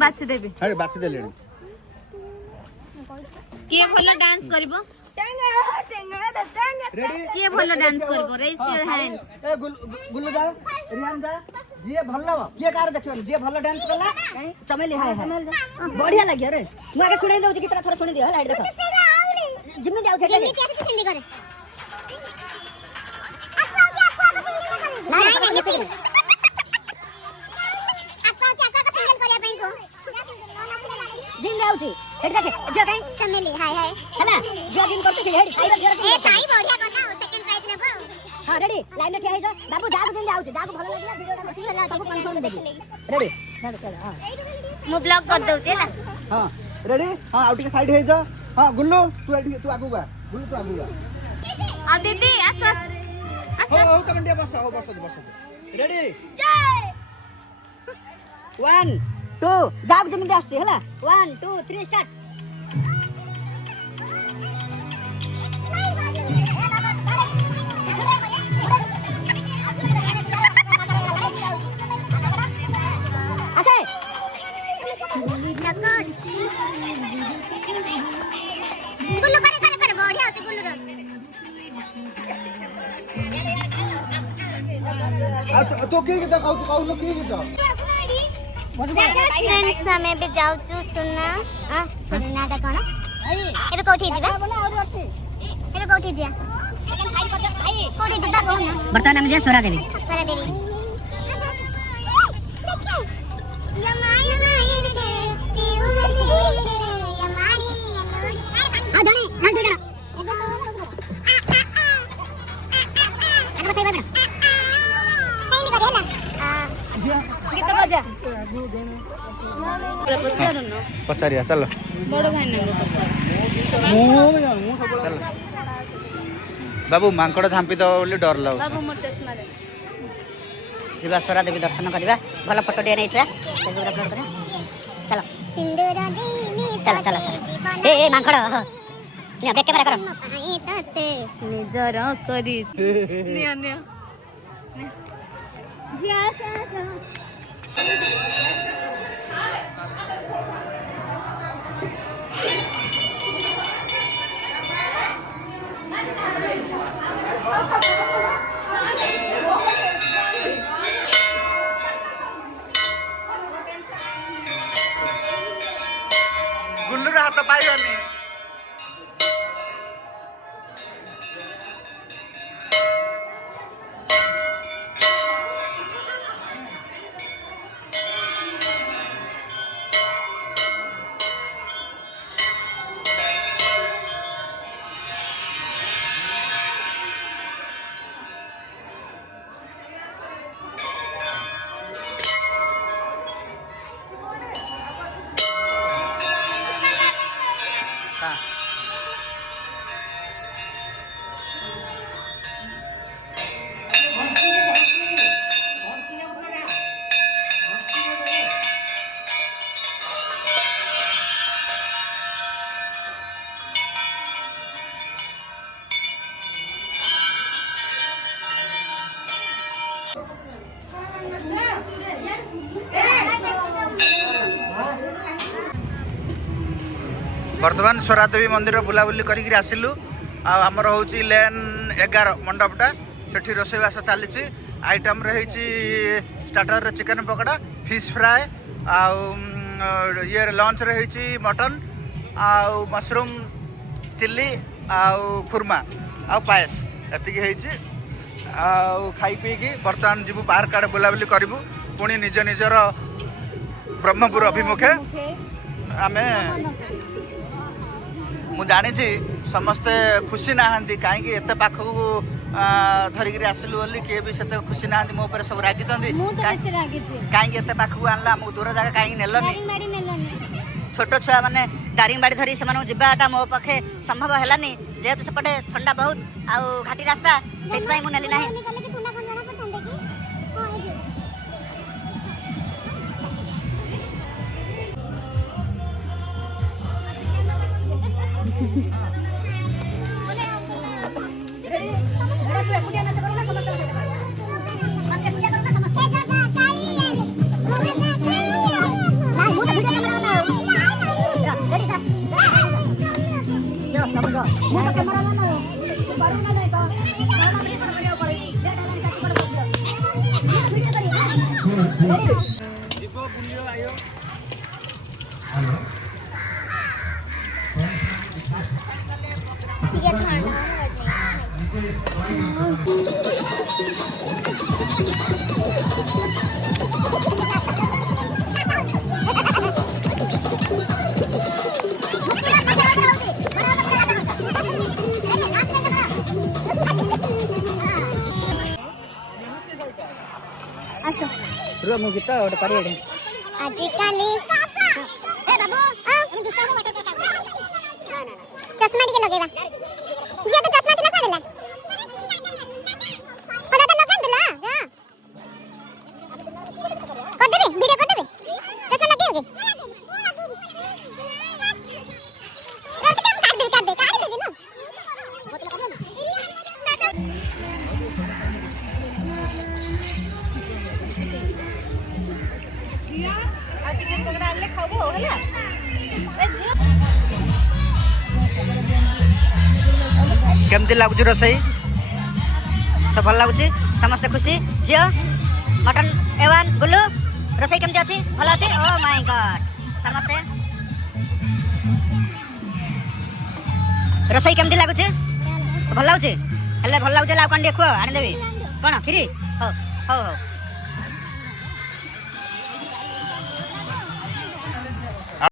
बाछी देबी अरे बाछी देले किए भलो डांस करबो किए भलो डांस करबो रेस योर हैंड ए गुल्लू जा रियान जा जे भलो किए कार देखियो जे भलो डांस करला चमेली हाय हाय बढ़िया लागियो रे मु आगे सुनाई दउ कि तोरा थोड़ा सुनी दियो लाइट देखो जिम्मी जाउ थे जिम्मी कैसे सिंडी करे नहीं जिन जाउची हेड देखे जो काई चमेली हाय हाय हला जो जिन करते छी हेड साई जो ए साई बढ़िया करला सेकंड प्राइज नेबो हां रेडी लाइन में ठिया है जो बाबू जागु जिन जाउची जागु भलो लागला वीडियोटा देखि होला सब कंफर्म देबी रेडी चल हां मु ब्लॉग कर दउ छेला हां रेडी हां आउटी के साइड है जो हां गुल्लू तू आगु बा गुल्लू तू आगु बा आ दीदी आस हो कमेंट बस रेडी जय 1 2 जाग जमी आछी हला 1 2 3 स्टार्ट आसे गुल्लू करे बढ़िया होती गुल्लू रो तो के कहू के फ्रेंड्स हमें भी जाऊ छु सुनना सुनना ता कोन एबे कोठी जिबा एबे कोठी जिया सेकंड साइड कर दे भाई कोठी जिबा कोन ना वर्तमान हम जे सोरा देवी या माई रे केउ या मारी आ जाने नल दे जरा अरे बता सही नहीं करे हला गीत बजा पचारिया चलो बड़ भाई ने पचार चल बाबू मांकड़ झांपी दो बोली डर लागो बाबू मोर चश्मा दे जीवा सोरा देवी दर्शन करबा भलो फोटो दे नैतरा फेसबुक अपलोड करा चलो सिंदूर देनी चलो चलो चलो ए मांकड़ ने देख के बारे करो पाई तते निजर करी निया जिया सा गुल्लू रे हाथ पाइबनी बर्तमान स्वरादेवी मंदिर बुलाबुली करिक आसिलु आमर हूँ लेन 11 मंडपटा से रोषेबास चली आइटम रही स्टार्टर रे चिकन पकड़ा फिश फ्राए ये लंच रही मटन आउ मशरूम चिल्ली आउ खुरमा आउ पायस एति खाई पीकी बर्तमान जीवु पार्क आड़े बुलाबुली करूँ पुणी निज निजर ब्रह्मपुर अभिमुखे आमे मु जानी समस्ते खुशी नहांती कहीं एत पाखक धरिक आसलु बोली किए भी सेते खुशी नहांती मो ऊपर सब रागी कहीं एत पाखक आनला मु दूर जगह कहीं नेलनी छोट छुआ माने दारिंग बाड़ी धरी से जावाटा मो पाखे संभव है जेहेतु सेपटे ठंडा बहुत आउ घाटी रास्ता से मु नेली नहीं ମୁଁ ଗୀତ ଗୋଟେ କରିବେ ଆଜିକାଲି ଚଷମା ଟିକେ ଲଗେଇବା ଝିଅ ତ ଚଷମା ଥିଲା ପଡ଼ିଲା କରିଦେବେ ଭିଡ଼ିଓ କରିଦେବେ ଚଷମା ଲଗେଇବେ କାଢିଦେବି ନା केमती लगुच रोसई तो भल लगुच समस्ते खुशी झील मटन एवन गुल्लू रोसई केमती अच्छी भल अच्छी ओ माय गॉड समस्ते रोसई केमती लगुच भल लगुच हेले भल लगुच लाउ कंडी खुआ आनी देबी कौन फ्री हो हो हो